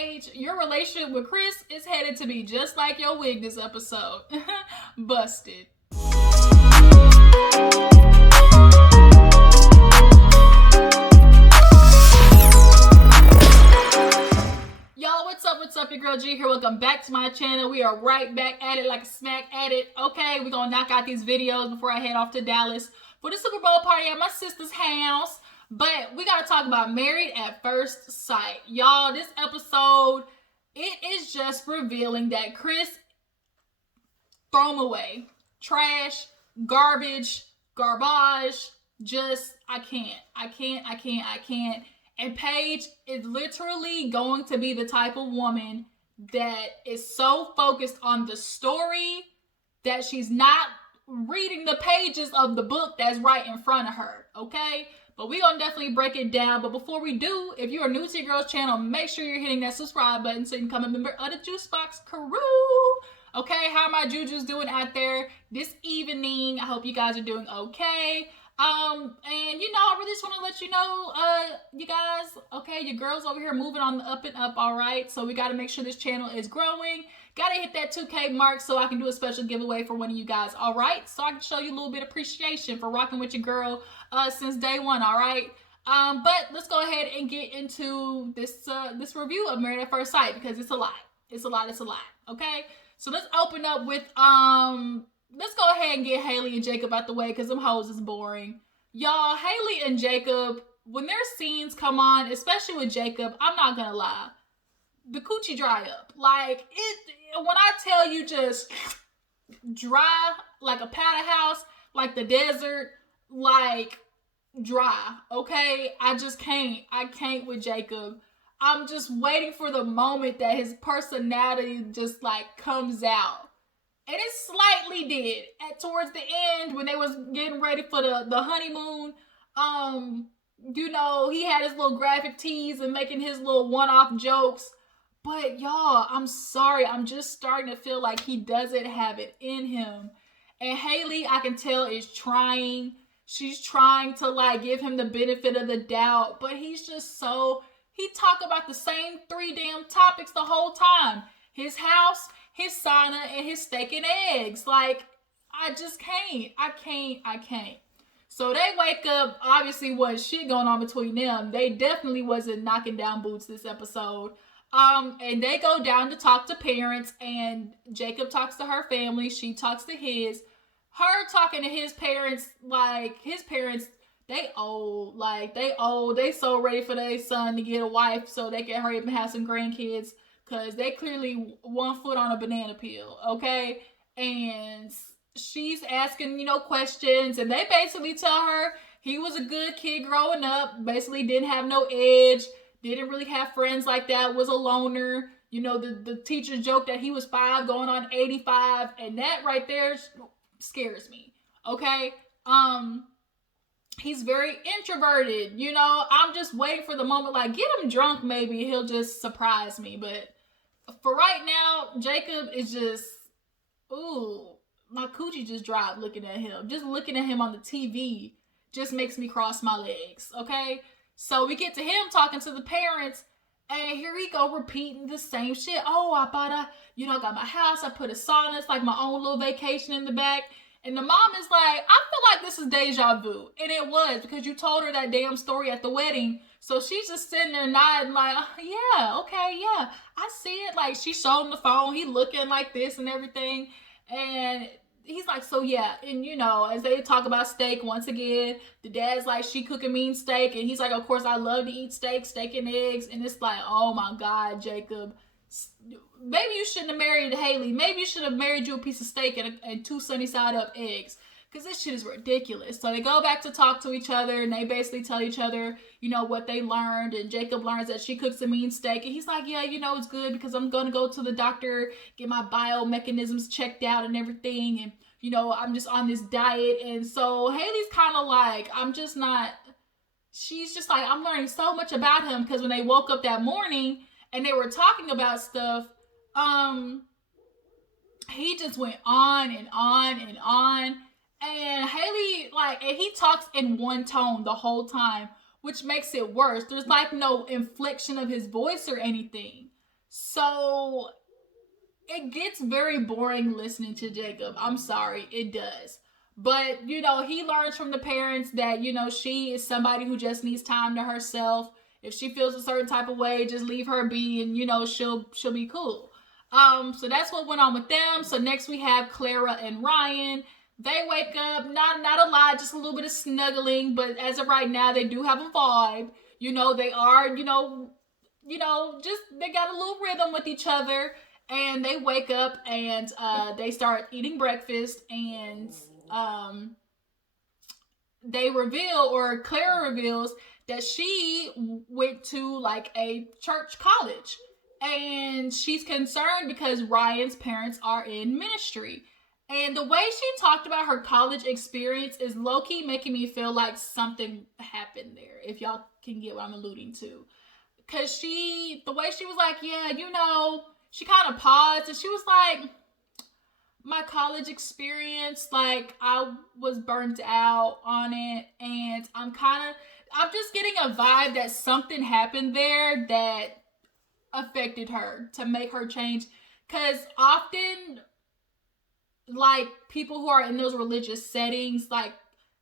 Paige, your relationship with Chris is headed to be just like your wig this episode. Busted. Y'all, what's up? What's up? Your girl G here. Welcome back to my channel. We are right back at it like a smack at it. Okay, we're gonna knock out these videos before I head off to Dallas for the Super Bowl party at my sister's house. But we gotta talk about Married at First Sight. Y'all, this episode, it is just revealing that Chris, throw him away. Trash, garbage, just, I can't. And Paige is literally going to be the type of woman that is so focused on the story that she's not reading the pages of the book that's right in front of her, okay? But we're going to definitely break it down. But before we do, if you are new to your girl's channel, make sure you're hitting that subscribe button so you can become a member of the Juice Box crew. Okay, how are my Jujus doing out there this evening? I hope you guys are doing okay. And you know, I really just want to let you know, you guys, okay, your girl's over here moving on the up and up, all right? So we got to make sure this channel is growing. Got to hit that 2K mark so I can do a special giveaway for one of you guys, all right? So I can show you a little bit of appreciation for rocking with your girl since day one, all right? But let's go ahead and get into this this review of Married at First Sight because it's a lot. It's a lot, okay? So let's open up with, let's go ahead and get Haley and Jacob out the way because them hoes is boring. Y'all, Haley and Jacob, when their scenes come on, especially with Jacob, I'm not gonna lie, the coochie dry up. Like, when I tell you just dry like a powder house, like the desert, like dry, okay? I can't with Jacob. I'm just waiting for the moment that his personality just like comes out. And it slightly did towards the end when they was getting ready for the honeymoon. You know, he had his little graphic tees and making his little one-off jokes. But y'all, I'm sorry. I'm just starting to feel like he doesn't have it in him. And Haley, I can tell, is trying. She's trying to like give him the benefit of the doubt. But he's just so... He talk about the same 3 damn topics the whole time. His house, his sauna, and his steak and eggs. Like, I just can't. I can't. So they wake up, obviously wasn't shit going on between them. They definitely wasn't knocking down boots this episode. And they go down to talk to parents, and Jacob talks to her family, she talks to his. Her talking to his parents, like, his parents, they old. Like, they so ready for their son to get a wife so they can hurry up and have some grandkids. Because they clearly 1 foot on a banana peel, okay? And she's asking, you know, questions. And they basically tell her he was a good kid growing up. Basically didn't have no edge. Didn't really have friends like that. Was a loner. You know, the teacher joked that he was 5 going on 85. And that right there scares me, okay? He's very introverted. You know, I'm just waiting for the moment. Like, get him drunk maybe. He'll just surprise me. But... for right now, Jacob is just, ooh, my coochie just dropped looking at him. Just looking at him on the TV just makes me cross my legs, okay? So we get to him talking to the parents, and here he go repeating the same shit. Oh, I got my house, I put a sauna, it's like my own little vacation in the back. And the mom is like, I feel like this is deja vu. And it was, because you told her that damn story at the wedding. So she's just sitting there nodding like, yeah, okay, yeah, I see it. Like, she showed him the phone. He looking like this and everything. And he's like, so yeah. And, you know, as they talk about steak once again, the dad's like, she cooking mean steak. And he's like, of course, I love to eat steak and eggs. And it's like, oh, my God, Jacob. Maybe you shouldn't have married Haley. Maybe you should have married you a piece of steak and 2 sunny side up eggs. Because this shit is ridiculous. So they go back to talk to each other, and they basically tell each other, you know, what they learned. And Jacob learns that she cooks a mean steak. And he's like, yeah, you know, it's good because I'm going to go to the doctor, get my biomechanisms checked out and everything. And, you know, I'm just on this diet. And so Haley's kind of like, she's just like, I'm learning so much about him. Because when they woke up that morning and they were talking about stuff, he just went on and on and on. And Haley, like, and he talks in one tone the whole time, which makes it worse. There's like no inflection of his voice or anything. So it gets very boring listening to Jacob. I'm sorry, it does. But, he learns from the parents that, she is somebody who just needs time to herself. If she feels a certain type of way, just leave her be and, she'll be cool. So that's what went on with them. So next we have Clara and Ryan. They wake up, not a lot, just a little bit of snuggling, but as of right now, they do have a vibe. They are, just they got a little rhythm with each other, and they wake up and they start eating breakfast, and they reveal, or Clara reveals, that she went to like a church college, and she's concerned because Ryan's parents are in ministry. And the way she talked about her college experience is low-key making me feel like something happened there, if y'all can get what I'm alluding to. Because the way she was like, yeah, she kind of paused and she was like, my college experience, like, I was burnt out on it, and I'm just getting a vibe that something happened there that affected her to make her change. Because often, like, people who are in those religious settings, like,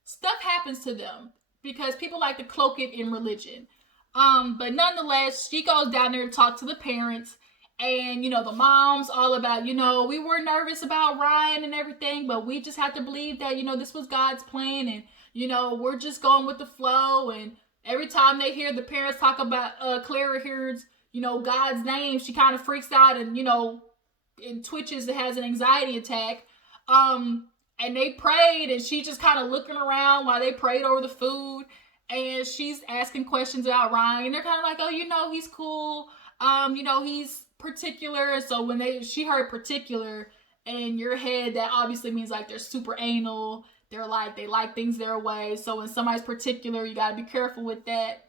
stuff happens to them because people like to cloak it in religion. But nonetheless, she goes down there to talk to the parents, and the mom's all about, we were nervous about Ryan and everything, but we just have to believe that, this was God's plan, and we're just going with the flow. And every time they hear the parents talk about Clara hears, God's name, she kind of freaks out and and twitches and has an anxiety attack. And they prayed, and she just kind of looking around while they prayed over the food, and she's asking questions about Ryan, and they're kind of like, oh, he's cool. He's particular. And so when she heard particular in your head, that obviously means like they're super anal. They like things their way. So when somebody's particular, you got to be careful with that.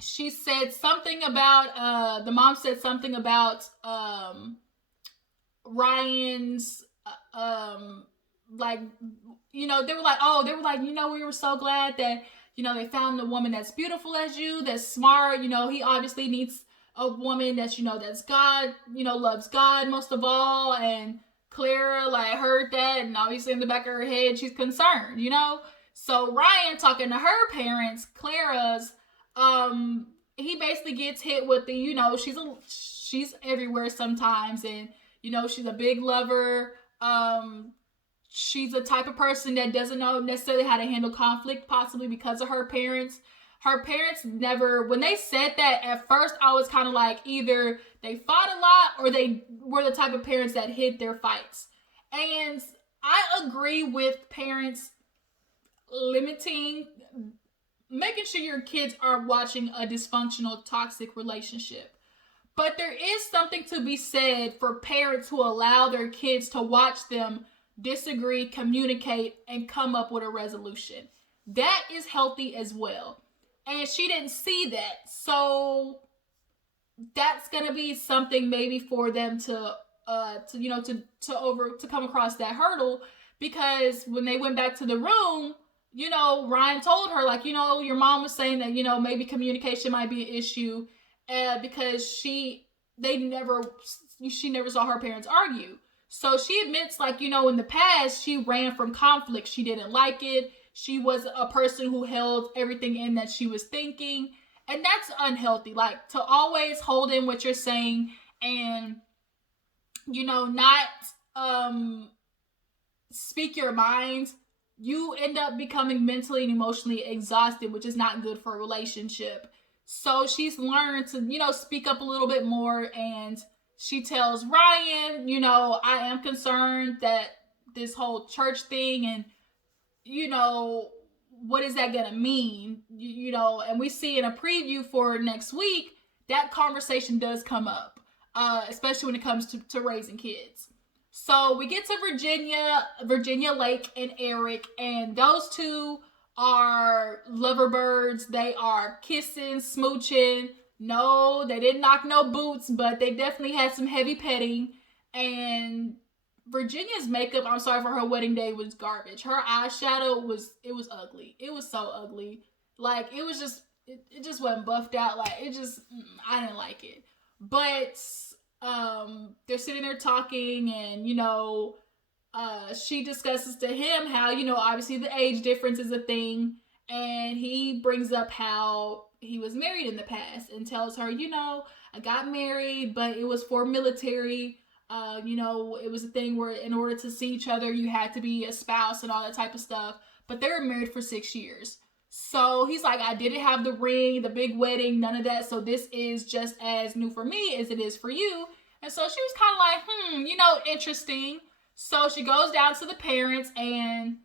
She said something about, the mom said something about, Ryan's, they were like, we were so glad that, they found a woman that's beautiful as you, that's smart. He obviously needs a woman that's, that's God, loves God most of all. And Clara, heard that, and obviously in the back of her head, she's concerned, So Ryan, talking to her parents, Clara's, he basically gets hit with the, she's everywhere sometimes, and, she's a big lover. She's a type of person that doesn't know necessarily how to handle conflict, possibly because of her parents. Her parents never, when they said that, at first I was kind of like, either they fought a lot or they were the type of parents that hid their fights. And I agree with parents making sure your kids are watching a dysfunctional, toxic relationship. But there is something to be said for parents who allow their kids to watch them disagree, communicate, and come up with a resolution. That is healthy as well. And she didn't see that. So that's going to be something maybe for them to come across that hurdle, because when they went back to the room, Ryan told her, like, your mom was saying that, maybe communication might be an issue, because she never saw her parents argue. So she admits, like, in the past, she ran from conflict. She didn't like it. She was a person who held everything in that she was thinking. And that's unhealthy. Like, to always hold in what you're saying and, not speak your mind, you end up becoming mentally and emotionally exhausted, which is not good for a relationship. So she's learned to, speak up a little bit more, and she tells Ryan, I am concerned that this whole church thing, and, what is that going to mean? And we see in a preview for next week, that conversation does come up, especially when it comes to raising kids. So we get to Virginia Lake and Eric, and those two are loverbirds. They are kissing, smooching. No, they didn't knock no boots, but they definitely had some heavy petting. And Virginia's makeup, I'm sorry, for her wedding day was garbage. Her eyeshadow was ugly. It was so ugly. Like, it was just, it just wasn't buffed out. Like, I I didn't like it. But they're sitting there talking, and she discusses to him how, obviously the age difference is a thing, and he brings up how he was married in the past and tells her, I got married, but it was for military. It was a thing where in order to see each other, you had to be a spouse and all that type of stuff. But they were married for 6 years. So he's like, I didn't have the ring, the big wedding, none of that. So this is just as new for me as it is for you. And so she was kind of like, interesting. So she goes down to the parents and,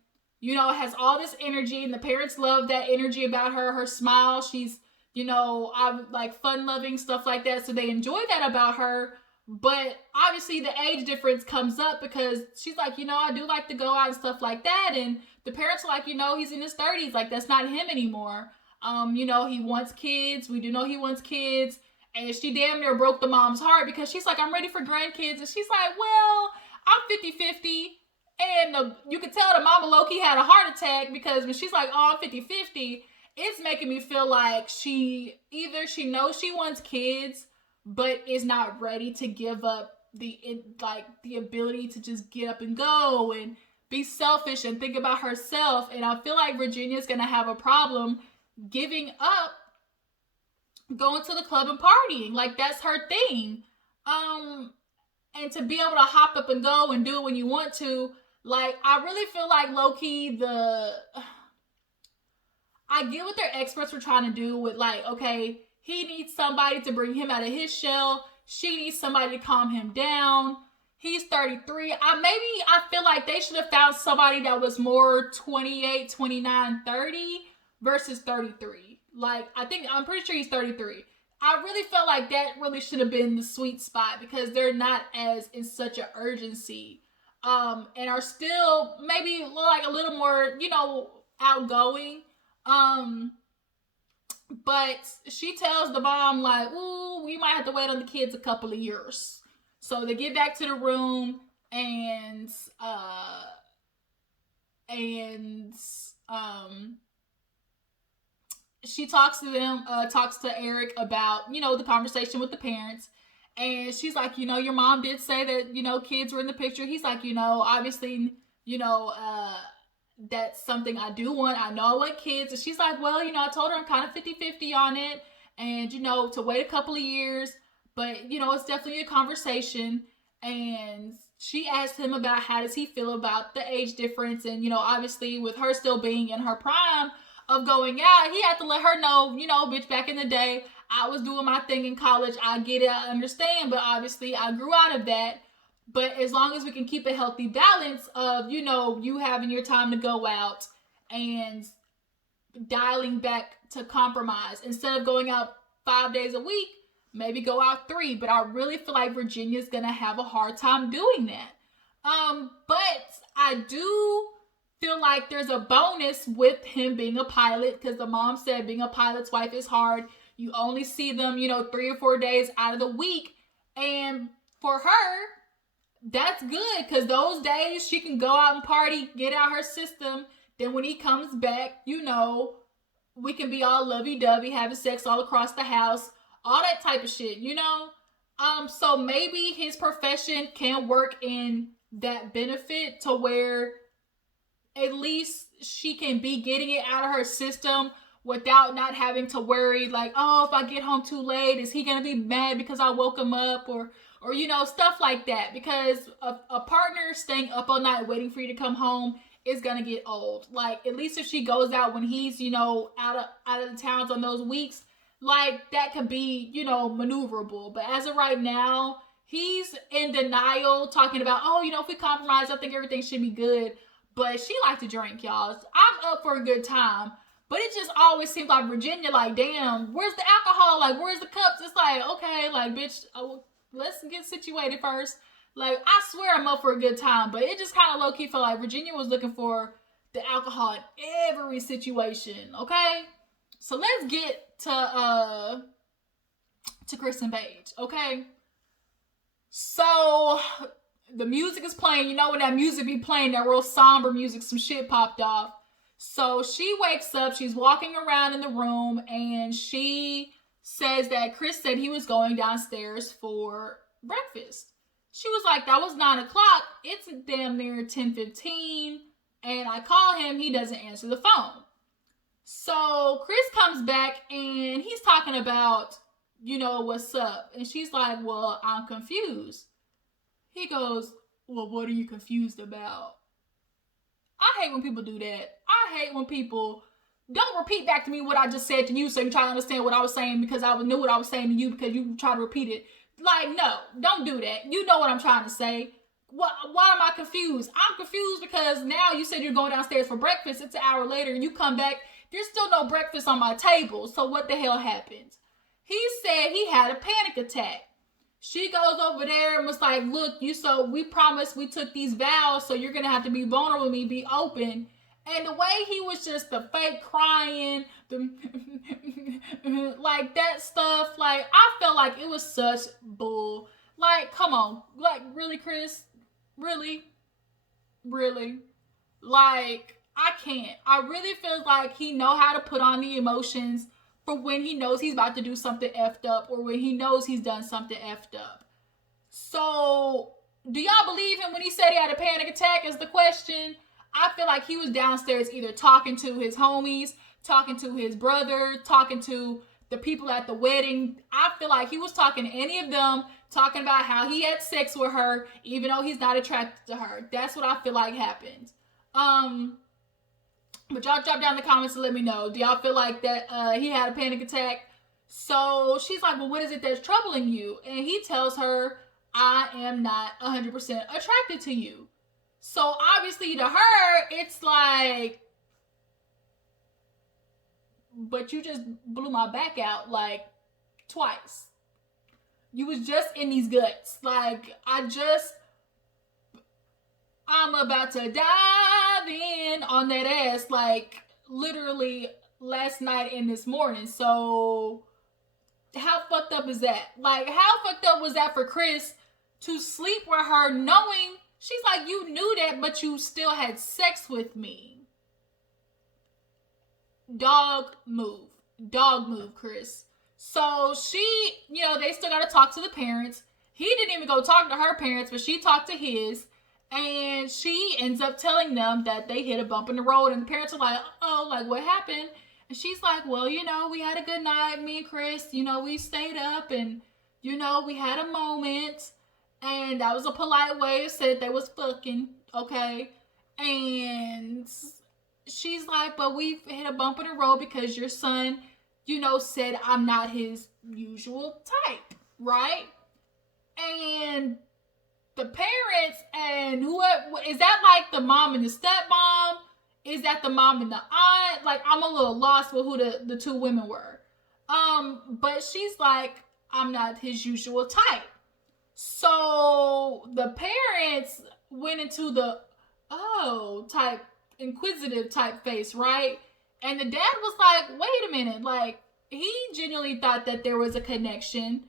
has all this energy. And the parents love that energy about her. Her smile, she's, I'm like fun-loving, stuff like that. So they enjoy that about her. But obviously the age difference comes up because she's like, I do like to go out and stuff like that. And the parents are like, he's in his 30s. Like, that's not him anymore. He wants kids. We do know he wants kids. And she damn near broke the mom's heart because she's like, I'm ready for grandkids. And she's like, well, I'm 50-50. And you could tell the mama low-key had a heart attack because when she's like, oh, I'm 50-50, it's making me feel like she knows she wants kids, but is not ready to give up the ability to just get up and go and be selfish and think about herself. And I feel like Virginia's gonna have a problem giving up going to the club and partying. Like, that's her thing. And to be able to hop up and go and do it when you want to, like, I really feel like low-key I get what their experts were trying to do with, like, okay, he needs somebody to bring him out of his shell. She needs somebody to calm him down. He's 33. I feel like they should have found somebody that was more 28, 29, 30 versus 33. Like, I'm pretty sure he's 33. I really felt like that really should have been the sweet spot because they're not as in such an urgency. And are still maybe like a little more, outgoing. But she tells the mom, like, ooh, we might have to wait on the kids a couple of years. So they get back to the room and she talks to Eric about, the conversation with the parents. And she's like, your mom did say that, kids were in the picture. He's like, obviously, that's something I do want. I know I want kids. And she's like, well, I told her I'm kind of 50-50 on it. And, to wait a couple of years. But, it's definitely a conversation. And she asked him about how does he feel about the age difference. And, obviously with her still being in her prime of going out, he had to let her know, bitch, back in the day, I was doing my thing in college. I get it. I understand. But obviously I grew out of that. But as long as we can keep a healthy balance of, you having your time to go out and dialing back to compromise. Instead of going out 5 days a week, maybe go out 3. But I really feel like Virginia's going to have a hard time doing that. But I do feel like there's a bonus with him being a pilot because the mom said being a pilot's wife is hard. You only see them, 3 or 4 days out of the week. And for her, that's good because those days she can go out and party, get out her system. Then when he comes back, we can be all lovey-dovey, having sex all across the house, all that type of shit, So maybe his profession can work in that benefit to where at least she can be getting it out of her system without not having to worry like, oh, if I get home too late, is he going to be mad because I woke him up or stuff like that. Because a partner staying up all night waiting for you to come home is going to get old. Like, at least if she goes out when he's, out of the towns on those weeks, like, that could be, maneuverable. But as of right now, he's in denial, talking about, oh, if we compromise, I think everything should be good. But she likes to drink, y'all. I'm up for a good time. But it just always seems like Virginia, like, damn, where's the alcohol? Like, where's the cups? It's like, okay, like, bitch, let's get situated first. Like, I swear I'm up for a good time. But it just kind of low-key felt like Virginia was looking for the alcohol in every situation, okay? So let's get to Chris and Paige, okay? So the music is playing. When that music be playing, that real somber music, some shit popped off. So she wakes up, she's walking around in the room, and she says that Chris said he was going downstairs for breakfast. She was like, that was 9 o'clock. It's damn near 10:15. And I call him, he doesn't answer the phone. So Chris comes back and he's talking about, what's up? And she's like, well, I'm confused. He goes, well, what are you confused about? I hate when people do that. I hate when people don't repeat back to me what I just said to you so you try to understand what I was saying because I knew what I was saying to you because you try to repeat it. Like, no, don't do that. You know what I'm trying to say. Why am I confused? I'm confused because now you said you're going downstairs for breakfast. It's an hour later and you come back. There's still no breakfast on my table. So what the hell happened? He said he had a panic attack. She goes over there and was like, look, we promised we took these vows, so you're going to have to be vulnerable with me, be open. And the way he was just the fake crying, like that stuff, like I felt like it was such bull. Like, come on. Like, really, Chris? Really? Really? Like, I can't. I really feel like he know how to put on the emotions for when he knows he's about to do something effed up or when he knows he's done something effed up. So, do y'all believe him when he said he had a panic attack is the question? I feel like he was downstairs either talking to his homies, talking to his brother, talking to the people at the wedding. I feel like he was talking to any of them, talking about how he had sex with her, even though he's not attracted to her. That's what I feel like happened. But y'all drop down in the comments and let me know. Do y'all feel like that he had a panic attack? So she's like, well, what is it that's troubling you? And he tells her, I am not 100% attracted to you. So obviously to her, it's like, but you just blew my back out like twice. You was just in these guts. Like, I'm about to dive in on that ass like literally last night and this morning. So how fucked up is that? Like, how fucked up was that for Chris to sleep with her knowing she's like, you knew that, but you still had sex with me? Dog move, Chris. So she, they still got to talk to the parents. He didn't even go talk to her parents, but she talked to his. And she ends up telling them that they hit a bump in the road. And the parents are like, oh, like, what happened? And she's like, well, we had a good night, me and Chris. We stayed up and, we had a moment. And that was a polite way of saying they was fucking, okay? And she's like, but we hit a bump in the road because your son, said I'm not his usual type, right? And the parents and whoever, is that like the mom and the stepmom? Is that the mom and the aunt? Like, I'm a little lost with who the two women were. But she's like, I'm not his usual type. So the parents went into the type inquisitive type face, right? And the dad was like, wait a minute, like he genuinely thought that there was a connection,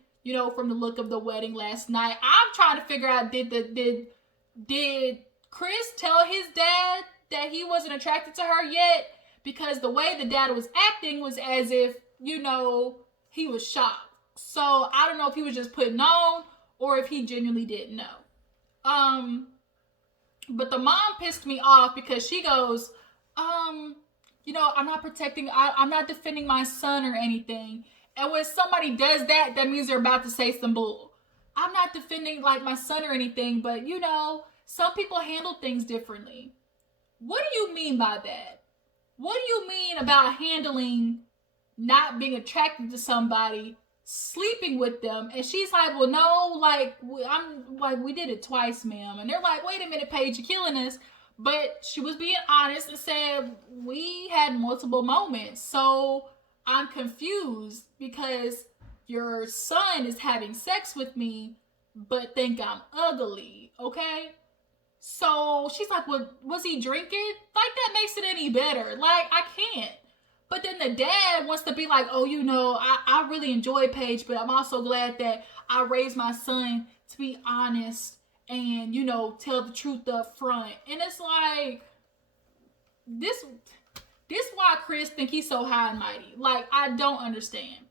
from the look of the wedding last night. I'm trying to figure out, did Chris tell his dad that he wasn't attracted to her yet? Because the way the dad was acting was as if, he was shocked. So I don't know if he was just putting on or if he genuinely didn't know. But the mom pissed me off because she goes, I'm not defending my son or anything. And when somebody does that, that means they're about to say some bull. I'm not defending like my son or anything, but some people handle things differently. What do you mean by that? What do you mean about handling not being attracted to somebody, sleeping with them? And she's like, well, no, like, we did it twice, ma'am. And they're like, wait a minute, Paige, you're killing us. But she was being honest and said, we had multiple moments. So I'm confused because your son is having sex with me, but think I'm ugly, okay? So she's like, well, was he drinking? Like, that makes it any better. Like, I can't. But then the dad wants to be like, oh, I really enjoy Paige, but I'm also glad that I raised my son to be honest and, tell the truth up front. And it's like, this why Chris think he's so high and mighty. Like, I don't understand.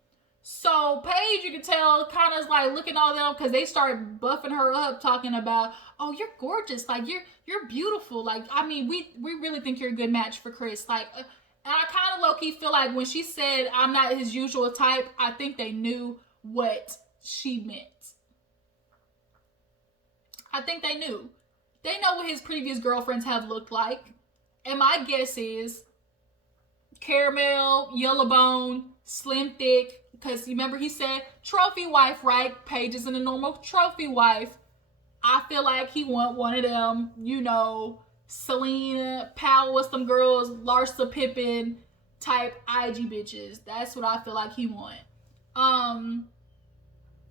So Paige, you can tell, kind of is like looking at all them because they start buffing her up, talking about, "Oh, you're gorgeous. Like you're beautiful. Like I mean, we really think you're a good match for Chris." Like, and I kind of low key feel like when she said, "I'm not his usual type," I think they knew what she meant. I think they knew. They know what his previous girlfriends have looked like, and my guess is caramel, yellow bone, slim thick. Because remember he said trophy wife, right? Paige isn't a normal trophy wife. I feel like he want one of them, Selena, Powell with some girls, Larsa Pippen type IG bitches. That's what I feel like he want. Um,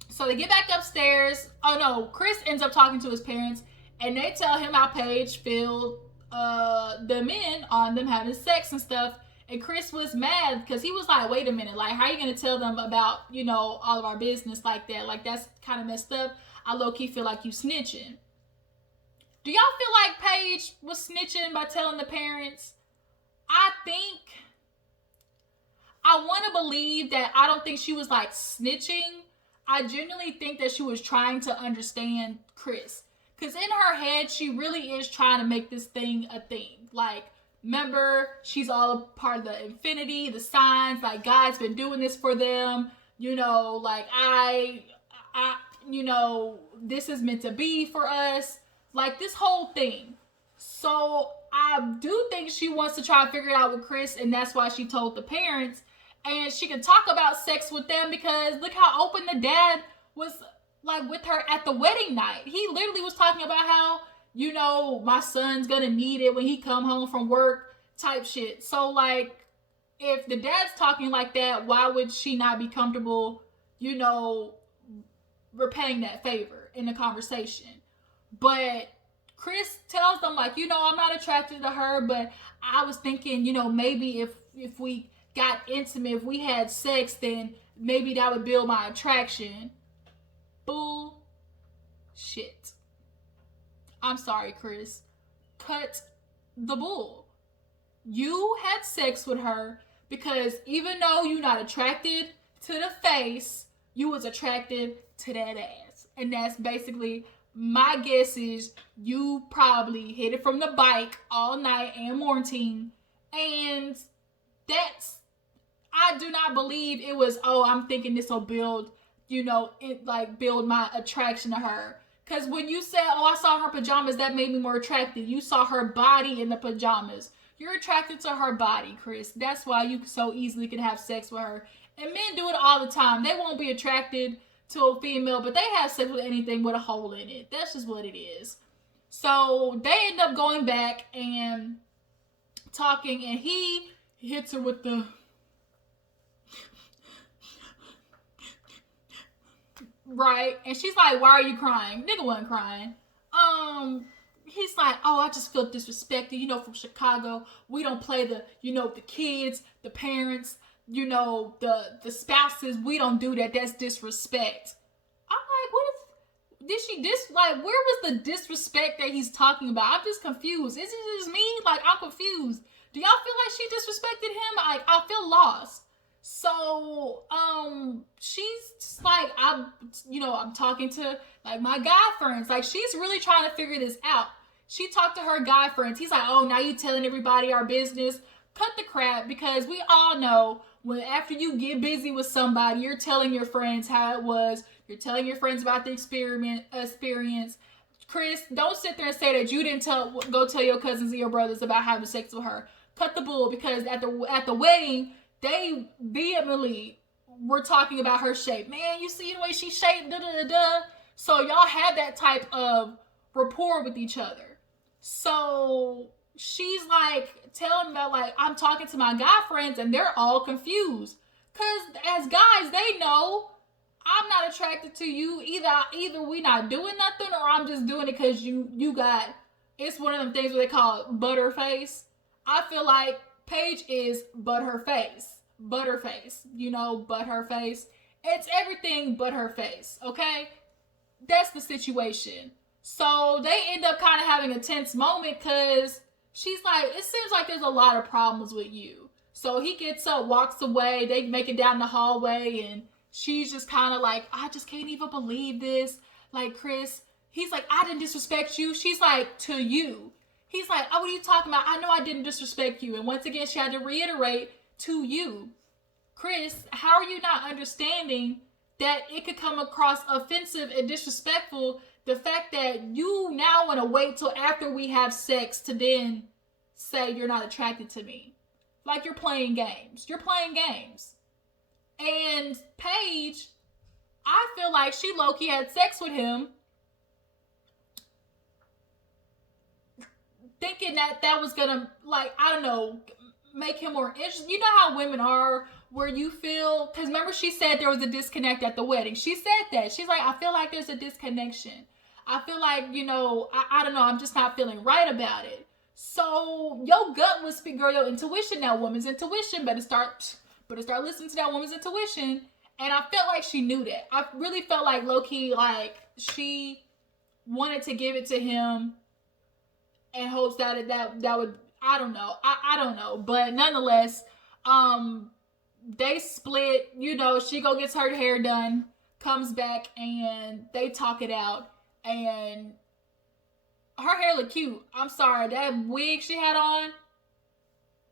so they get back upstairs. Oh no, Chris ends up talking to his parents, and they tell him how Paige filled them in on them having sex and stuff. And Chris was mad because he was like, wait a minute, like, how are you going to tell them about, all of our business like that? Like, that's kind of messed up. I low-key feel like you snitching. Do y'all feel like Paige was snitching by telling the parents? I want to believe that I don't think she was, like, snitching. I genuinely think that she was trying to understand Chris. Because in her head, she really is trying to make this thing a thing. Like, remember, she's all a part of the infinity, the signs, like God's been doing this for them, like this is meant to be for us, like this whole thing. So I do think she wants to try to figure it out with Chris, and that's why she told the parents, and she can talk about sex with them because look how open the dad was, like, with her at the wedding night. He literally was talking about how, my son's gonna need it when he come home from work type shit. So, like, if the dad's talking like that, why would she not be comfortable, repaying that favor in the conversation? But Chris tells them, like, I'm not attracted to her, but I was thinking, maybe if we got intimate, if we had sex, then maybe that would build my attraction. Bullshit. I'm sorry, Chris. Cut the bull. You had sex with her because even though you're not attracted to the face, you was attracted to that ass. And that's basically, my guess is you probably hit it from the bike all night and morning. And that's, I do not believe it was, I'm thinking this will build, build my attraction to her. Because when you said, I saw her pajamas, that made me more attracted. You saw her body in the pajamas. You're attracted to her body, Chris. That's why you so easily can have sex with her. And men do it all the time. They won't be attracted to a female, but they have sex with anything with a hole in it. That's just what it is. So they end up going back and talking, and he hits her with the... Right? And she's like, why are you crying? Nigga wasn't crying. He's like, I just feel disrespected. From Chicago, we don't play the kids, the parents, the spouses. We don't do that. That's disrespect. I'm like, where was the disrespect that he's talking about? I'm just confused. Is it just me? Like, I'm confused. Do y'all feel like she disrespected him? Like, I feel lost. So, she's just like, I'm talking to, like, my guy friends. Like, she's really trying to figure this out. She talked to her guy friends. He's like, now you telling everybody our business. Cut the crap, because we all know when after you get busy with somebody, you're telling your friends how it was. You're telling your friends about the experience. Chris, don't sit there and say that you didn't go tell your cousins and your brothers about having sex with her. Cut the bull, because at the wedding, they vehemently were talking about her shape. Man, you see the way she shaped, da-da-da-da. So y'all had that type of rapport with each other. So she's like telling about, like, I'm talking to my guy friends and they're all confused. Because as guys, they know I'm not attracted to you. Either we not doing nothing, or I'm just doing it because you got, it's one of them things where they call it butterface. I feel like Paige is but her face. Butterface, but her face. It's everything but her face, okay? That's the situation. So they end up kind of having a tense moment because she's like, it seems like there's a lot of problems with you. So he gets up, walks away. They make it down the hallway, and she's just kind of like, I just can't even believe this. Like, Chris, he's like, I didn't disrespect you. She's like, to you. He's like, oh, what are you talking about? I know I didn't disrespect you. And once again, she had to reiterate, to you. Chris, how are you not understanding that it could come across offensive and disrespectful, the fact that you now want to wait till after we have sex to then say you're not attracted to me? Like, you're playing games. You're playing games. And Paige, I feel like she low-key had sex with him thinking that that was gonna, like, I don't know, make him more interested. You know how women are, where you feel, because remember she said there was a disconnect at the wedding. She said that. She's like, I feel like there's a disconnection. I feel like, you know, I don't know, I'm just not feeling right about it. So your gut would speak, girl, your intuition, that woman's intuition, better start listening to that woman's intuition. And I felt like she knew that. I really felt like low-key, like, she wanted to give it to him in hopes that would, I don't know. I don't know. But nonetheless, they split. You know, she go gets her hair done, comes back, and they talk it out. And her hair look cute. I'm sorry, that wig she had on,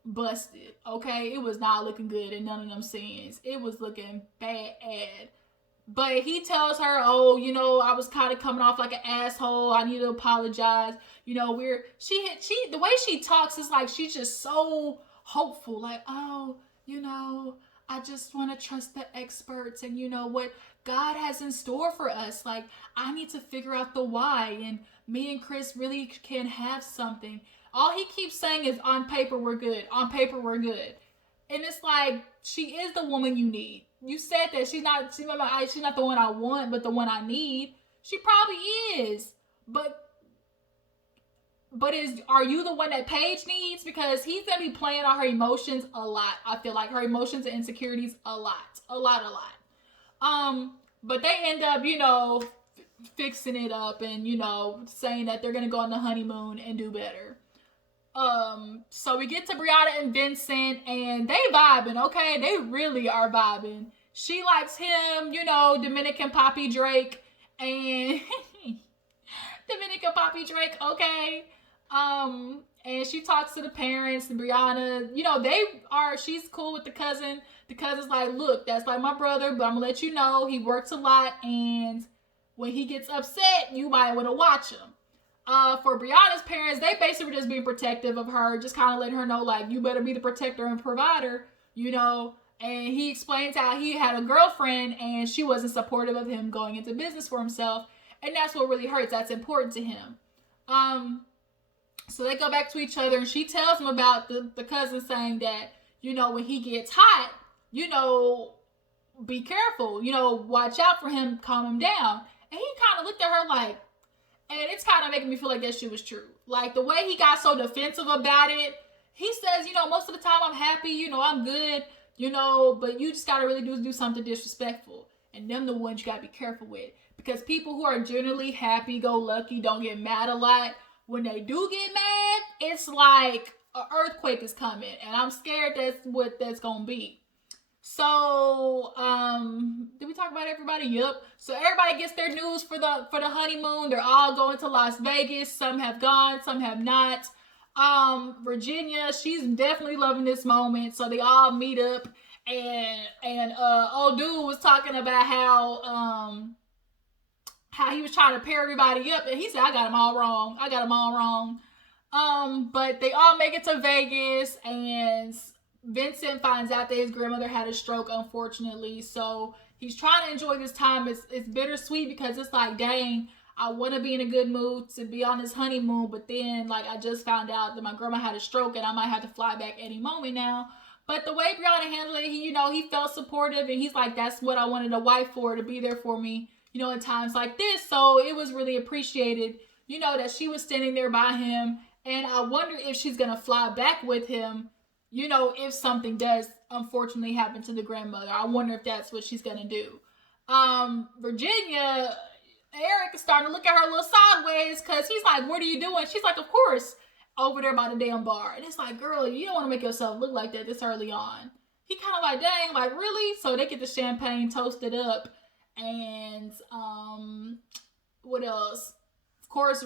busted. Okay, it was not looking good in none of them scenes. It was looking bad. But he tells her, oh, you know, I was kind of coming off like an asshole. I need to apologize. You know, the way she talks is like she's just so hopeful. Like, oh, you know, I just want to trust the experts and you know what God has in store for us. Like, I need to figure out the why, and me and Chris really can have something. All he keeps saying is, on paper, we're good. On paper, we're good. And it's like, she is the woman you need. You said that she's not the one I want, but the one I need. She probably is. But are you the one that Paige needs? Because he's going to be playing on her emotions a lot. I feel like her emotions and insecurities a lot. But they end up, you know, fixing it up and, you know, saying that they're going to go on the honeymoon and do better. So we get to Brianna and Vincent, and they vibing, okay? They really are vibing. She likes him, you know, Dominican Poppy Drake, and Dominican Poppy Drake, okay? And she talks to the parents, and Brianna, you know, she's cool with the cousin. The cousin's like, look, that's like my brother, but I'm gonna let you know, he works a lot, and when he gets upset, you might want to watch him. For Brianna's parents, they basically were just being protective of her, just kind of letting her know, like, you better be the protector and provider, you know. And he explains how he had a girlfriend and she wasn't supportive of him going into business for himself, and that's what really hurts. That's important to him. So they go back to each other, and she tells him about the cousin saying that, you know, when he gets hot, you know, be careful, you know, watch out for him, calm him down. And he kind of looked at her like, and it's kind of making me feel like that shit was true. Like, the way he got so defensive about it, he says, you know, most of the time I'm happy, you know, I'm good, you know, but you just got to really do something disrespectful. And them the ones you got to be careful with. Because people who are generally happy-go-lucky don't get mad a lot. When they do get mad, it's like an earthquake is coming. And I'm scared that's what that's going to be. So, did we talk about everybody? Yep. So everybody gets their news for the honeymoon. They're all going to Las Vegas. Some have gone, some have not. Virginia, she's definitely loving this moment. So they all meet up, and old dude was talking about how he was trying to pair everybody up, and he said, I got them all wrong. But they all make it to Vegas, and Vincent finds out that his grandmother had a stroke, unfortunately. So he's trying to enjoy this time. It's bittersweet because it's like, dang, I want to be in a good mood to be on this honeymoon, but then, like, I just found out that my grandma had a stroke and I might have to fly back any moment now. But the way Brianna handled it, he felt supportive, and he's like, that's what I wanted a wife for, to be there for me, you know, in times like this. So it was really appreciated, you know, that she was standing there by him. And I wonder if she's going to fly back with him, you know, if something does unfortunately happen to the grandmother. I wonder if that's what she's going to do. Virginia, Eric is starting to look at her a little sideways because he's like, what are you doing? She's like, of course, over there by the damn bar. And it's like, girl, you don't want to make yourself look like that this early on. he kind of like, dang, like really? So they get the champagne toasted up, and what else? Of course,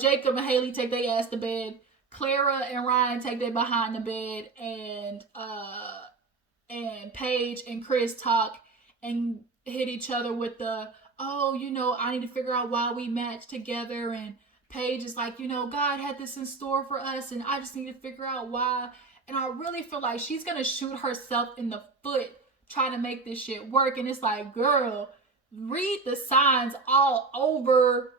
Jacob and Haley take their ass to bed. Clara and Ryan take their behind the bed, and Paige and Chris talk and hit each other with the, oh, you know, I need to figure out why we match together. And Paige is like, you know, God had this in store for us, and I just need to figure out why. And I really feel like she's gonna shoot herself in the foot trying to make this shit work. And it's like, girl, read the signs all over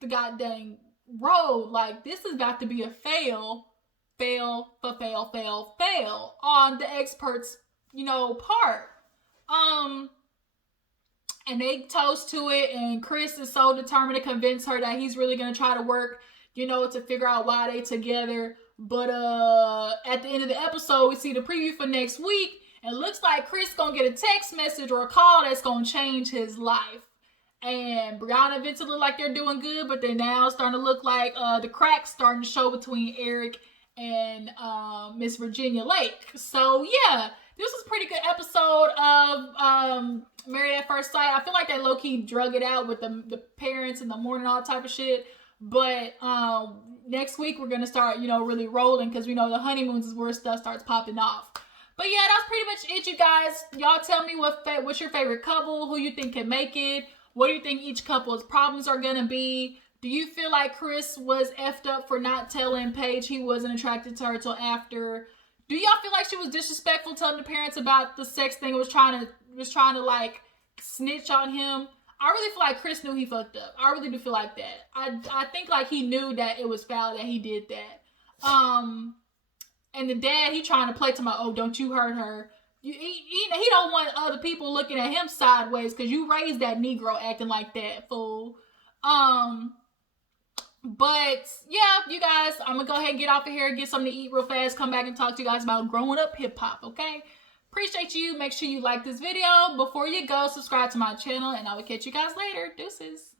the goddamn road. Like, this is about to be a fail on the experts, you know, part. And they toast to it, and Chris is so determined to convince her that he's really gonna try to work, you know, to figure out why they together. But at the end of the episode, we see the preview for next week, and it looks like Chris gonna get a text message or a call that's gonna change his life. And Brianna and Vincent look like they're doing good, but they're now starting to look like the cracks starting to show between Eric and Miss Virginia Lake. So yeah, this was a pretty good episode of Married at First Sight. I feel like they low-key drug it out with the parents in the morning, all type of shit. But next week we're gonna start, you know, really rolling, because we know the honeymoons is where stuff starts popping off. But yeah, that's pretty much it, you guys. Y'all tell me what's your favorite couple, who you think can make it. What do you think each couple's problems are gonna be? Do you feel like Chris was effed up for not telling Paige he wasn't attracted to her till after? Do y'all feel like she was disrespectful telling the parents about the sex thing? Was trying to like snitch on him? I really feel like Chris knew he fucked up. I really do feel like that. I think like he knew that it was foul that he did that. And the dad, he trying to play to my, oh, don't you hurt her. He don't want other people looking at him sideways because you raised that Negro acting like that, fool. But yeah, you guys, I'm gonna go ahead and get off of here, get something to eat real fast, come back and talk to you guys about growing up hip hop, okay? Appreciate you. Make sure you like this video. Before you go, subscribe to my channel, and I will catch you guys later. Deuces.